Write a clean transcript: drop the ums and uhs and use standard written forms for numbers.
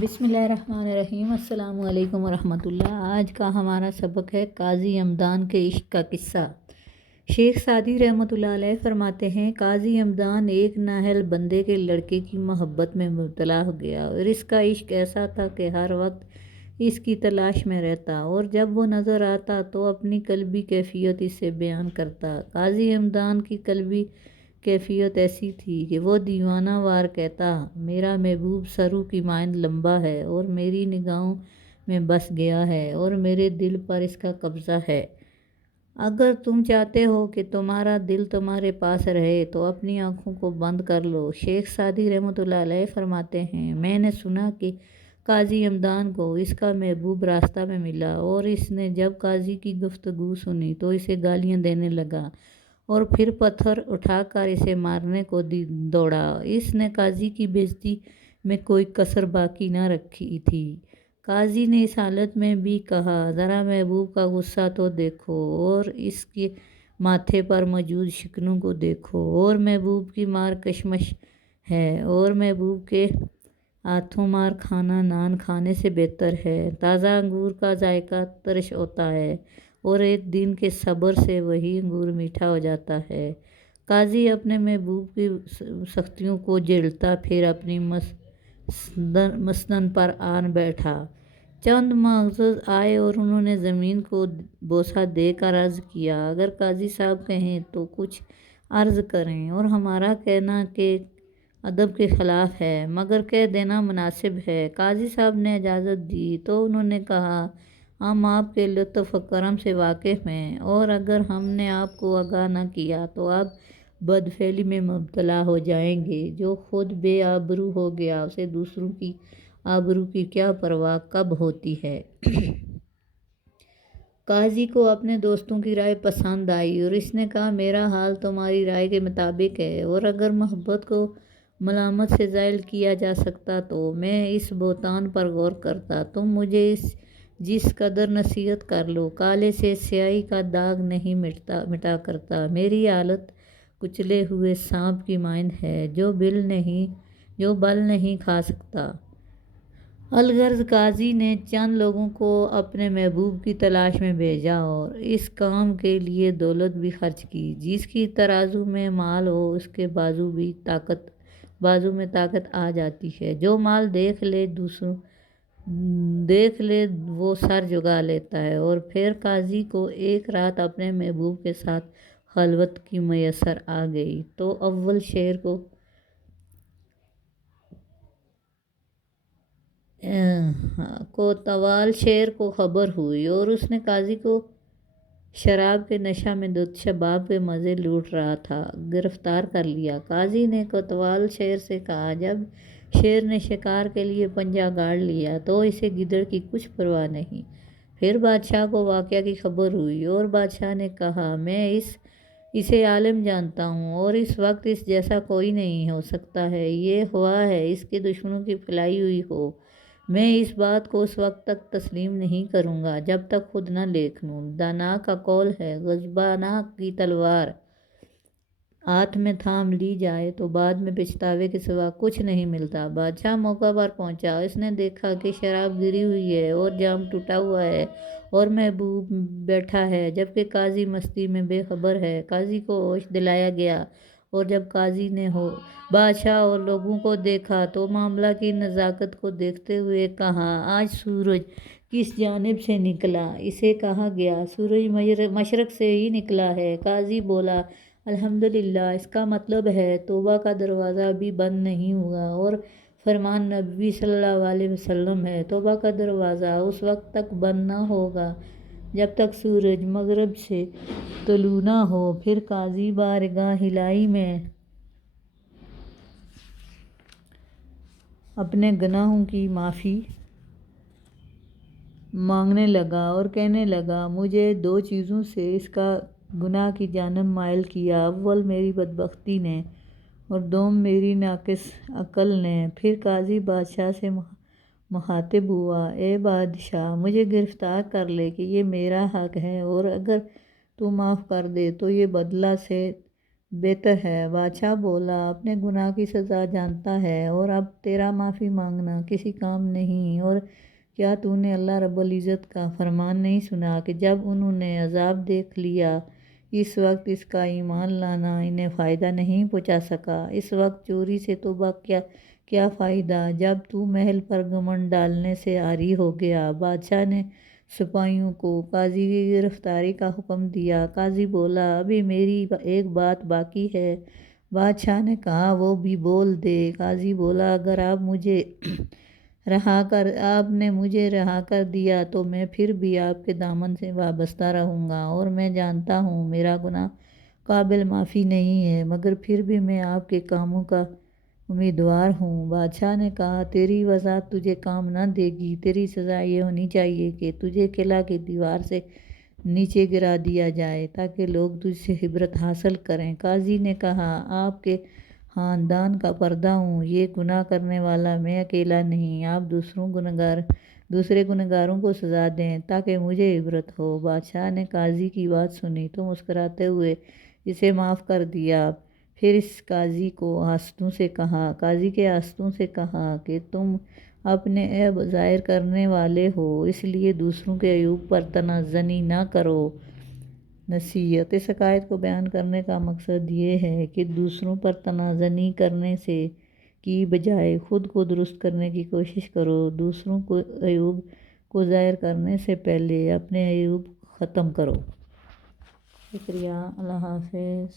بسم اللہ الرحمن الرحیم۔ السلام علیکم ورحمۃ اللہ۔ آج کا ہمارا سبق ہے قاضی ہمدان کے عشق کا قصہ۔ شیخ سعدی رحمۃ اللہ علیہ فرماتے ہیں، قاضی ہمدان ایک نااہل بندے کے لڑکے کی محبت میں مبتلا ہو گیا اور اس کا عشق ایسا تھا کہ ہر وقت اس کی تلاش میں رہتا اور جب وہ نظر آتا تو اپنی قلبی کیفیت اس سے بیان کرتا۔ قاضی ہمدان کی قلبی کیفیت ایسی تھی کہ وہ دیوانہ وار کہتا، میرا محبوب سرو کی مانند لمبا ہے اور میری نگاہوں میں بس گیا ہے اور میرے دل پر اس کا قبضہ ہے۔ اگر تم چاہتے ہو کہ تمہارا دل تمہارے پاس رہے تو اپنی آنکھوں کو بند کر لو۔ شیخ سعدی رحمۃ اللہ علیہ فرماتے ہیں، میں نے سنا کہ قاضی ہمدان کو اس کا محبوب راستہ میں ملا اور اس نے جب قاضی کی گفتگو سنی تو اسے گالیاں دینے لگا اور پھر پتھر اٹھا کر اسے مارنے کو دوڑا۔ اس نے قاضی کی بےعزتی میں کوئی کسر باقی نہ رکھی تھی۔ قاضی نے اس حالت میں بھی کہا، ذرا محبوب کا غصہ تو دیکھو اور اس کے ماتھے پر موجود شکنوں کو دیکھو، اور محبوب کی مار کشمش ہے اور محبوب کے ہاتھوں مار کھانا نان کھانے سے بہتر ہے۔ تازہ انگور کا ذائقہ ترش ہوتا ہے اور ایک دن کے صبر سے وہی انگور میٹھا ہو جاتا ہے۔ قاضی اپنے محبوب کی سختیوں کو جھیلتا پھر اپنی مسند پر آن بیٹھا۔ چند معزز آئے اور انہوں نے زمین کو بوسہ دے کر عرض کیا، اگر قاضی صاحب کہیں تو کچھ عرض کریں، اور ہمارا کہنا کہ ادب کے خلاف ہے مگر کہہ دینا مناسب ہے۔ قاضی صاحب نے اجازت دی تو انہوں نے کہا، ہم آپ کے لطف و کرم سے واقف ہیں اور اگر ہم نے آپ کو آگاہ نہ کیا تو آپ بدفعلی میں مبتلا ہو جائیں گے۔ جو خود بے آبرو ہو گیا اسے دوسروں کی آبرو کی کیا پرواہ کب ہوتی ہے۔ قاضی کو اپنے دوستوں کی رائے پسند آئی اور اس نے کہا، میرا حال تمہاری رائے کے مطابق ہے اور اگر محبت کو ملامت سے زائل کیا جا سکتا تو میں اس بہتان پر غور کرتا۔ تم مجھے جس قدر نصیحت کر لو، کالے سے سیاہی کا داغ نہیں مٹا کرتا۔ میری حالت کچلے ہوئے سانپ کی مانند ہے جو بل نہیں کھا سکتا۔ الغرض قاضی نے چند لوگوں کو اپنے محبوب کی تلاش میں بھیجا اور اس کام کے لیے دولت بھی خرچ کی۔ جس کی ترازو میں مال ہو اس کے بازو میں طاقت آ جاتی ہے۔ جو مال دیکھ لے وہ سر جھکا لیتا ہے۔ اور پھر قاضی کو ایک رات اپنے محبوب کے ساتھ خلوت کی میسر آ گئی تو طوال شہر کو خبر ہوئی اور اس نے قاضی کو شراب کے نشہ میں دھت شباب کے مزے لوٹ رہا تھا گرفتار کر لیا۔ قاضی نے کوتوال شیر سے کہا، جب شیر نے شکار کے لیے پنجہ گاڑ لیا تو اسے گدڑ کی کچھ پرواہ نہیں۔ پھر بادشاہ کو واقعہ کی خبر ہوئی اور بادشاہ نے کہا، میں اسے عالم جانتا ہوں اور اس وقت اس جیسا کوئی نہیں ہو سکتا ہے۔ یہ ہوا ہے اس کے دشمنوں کی پھیلائی ہوئی ہو۔ میں اس بات کو اس وقت تک تسلیم نہیں کروں گا جب تک خود نہ دیکھ لوں۔ دانا کا قول ہے، غضبانہ کی تلوار ہاتھ میں تھام لی جائے تو بعد میں پچھتاوے کے سوا کچھ نہیں ملتا۔ بادشاہ موقع پر پہنچا۔ اس نے دیکھا کہ شراب گری ہوئی ہے اور جام ٹوٹا ہوا ہے اور محبوب بیٹھا ہے جبکہ قاضی مستی میں بے خبر ہے۔ قاضی کو ہوش دلایا گیا اور جب قاضی نے بادشاہ اور لوگوں کو دیکھا تو معاملہ کی نزاکت کو دیکھتے ہوئے کہا، آج سورج کس جانب سے نکلا؟ اسے کہا گیا، سورج مشرق سے ہی نکلا ہے۔ قاضی بولا، الحمدللہ، اس کا مطلب ہے توبہ کا دروازہ ابھی بند نہیں ہوا اور فرمان نبوی صلی اللہ علیہ وسلم ہے، توبہ کا دروازہ اس وقت تک بند نہ ہوگا جب تک سورج مغرب سے طلوع نہ ہو۔ پھر قاضی بارگاہ الہی میں اپنے گناہوں کی معافی مانگنے لگا اور کہنے لگا، مجھے دو چیزوں سے اس کا گناہ کی جانب مائل کیا، اول میری بدبختی نے اور دوم میری ناقص عقل نے۔ پھر قاضی بادشاہ سے مخاطب ہوا، اے بادشاہ، مجھے گرفتار کر لے کہ یہ میرا حق ہے اور اگر تو معاف کر دے تو یہ بدلہ سے بہتر ہے۔ بادشاہ بولا، اپنے گناہ کی سزا جانتا ہے اور اب تیرا معافی مانگنا کسی کام نہیں۔ اور کیا تو نے اللہ رب العزت کا فرمان نہیں سنا کہ جب انہوں نے عذاب دیکھ لیا اس وقت اس کا ایمان لانا انہیں فائدہ نہیں پہنچا سکا۔ اس وقت چوری سے توبہ کیا فائدہ جب تو محل پر گھمنڈ ڈالنے سے عاری ہو گیا۔ بادشاہ نے سپاہیوں کو قاضی کی گرفتاری کا حکم دیا۔ قاضی بولا، ابھی میری ایک بات باقی ہے۔ بادشاہ نے کہا، وہ بھی بول دے۔ قاضی بولا، اگر آپ نے مجھے رہا کر دیا تو میں پھر بھی آپ کے دامن سے وابستہ رہوں گا، اور میں جانتا ہوں میرا گناہ قابل معافی نہیں ہے، مگر پھر بھی میں آپ کے کاموں کا امیدوار ہوں۔ بادشاہ نے کہا، تیری وضاحت تجھے کام نہ دے گی۔ تیری سزا یہ ہونی چاہیے کہ تجھے قلعہ کی دیوار سے نیچے گرا دیا جائے تاکہ لوگ تجھ سے عبرت حاصل کریں۔ قاضی نے کہا، آپ کے خاندان کا پردہ ہوں، یہ گناہ کرنے والا میں اکیلا نہیں، آپ دوسرے گنہگاروں کو سزا دیں تاکہ مجھے عبرت ہو۔ بادشاہ نے قاضی کی بات سنی تو مسکراتے ہوئے اسے معاف کر دیا۔ پھر اس قاضی کے آستوں سے کہا کہ تم اپنے عیب ظاہر کرنے والے ہو، اس لیے دوسروں کے عیوب پر تنازنی نہ کرو۔ نصیحت: اس حقائق کو بیان کرنے کا مقصد یہ ہے کہ دوسروں پر تنازنی کرنے کی بجائے خود کو درست کرنے کی کوشش کرو۔ دوسروں کو عیوب کو ظاہر کرنے سے پہلے اپنے عیوب ختم کرو۔ شکریہ۔ اللہ حافظ۔